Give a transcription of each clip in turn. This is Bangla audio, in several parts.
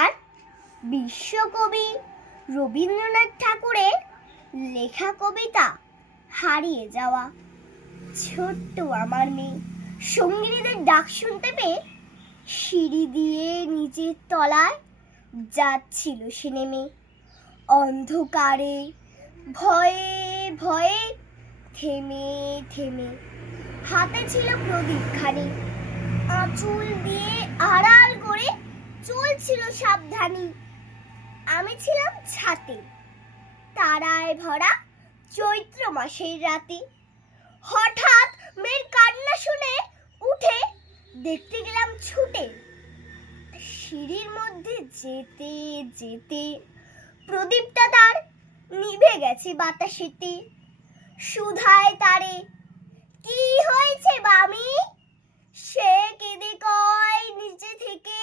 আর বিশ্বকবি রবীন্দ্রনাথ ঠাকুরের লেখা কবিতা হারিয়ে যাওয়া। ছোট্ট আমার মেয়ে সঙ্গিনীদের ডাক শুনতে পেয়ে সিঁড়ি দিয়ে নিচের তলায় যাচ্ছিল সে নেমে। অন্ধকারে ভয়ে ভয়ে থেমে থেমে হাতে ছিল প্রদীপ খানি, আঁচল দিয়ে আড়াল করে চলছিল সাবধানী। আমি ছিলাম ছাতে, তারায় ভরা চৈত্র মাসের রাতে। হঠাৎ মেয়ের কান্না শুনে উঠে দেখতে গেলাম ছুটে। সিঁড়ির মধ্যে যেতে যেতে প্রদীপটা তার নিভে গেছে বাতাসেতে। সুধায় তারে, কি হয়েছে বামি? সে কেঁদে কয় নিচে থেকে,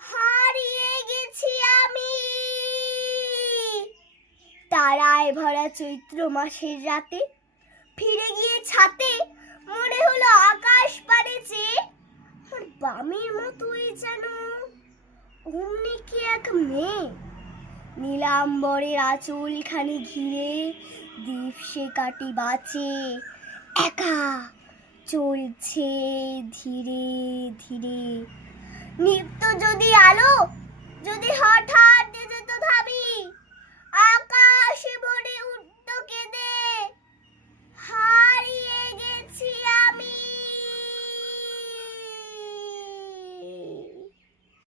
হারিয়ে গেছি আমি। তারায় ভরা চৈত্র মাসের রাতে ফিরে গিয়ে ছাতে মনে হলো আকাশ পানে চেয়ে আমার বামির মতোই যেন অমনি কি এক মেয়ে। নীলাম্বরের আঁচলখানি ঘিরে দীপ সে কাটি বাঁচে, একা চলছে ধীরে ধীরে। নিত্য যদি আলো যদি হঠাৎ যেত থামি,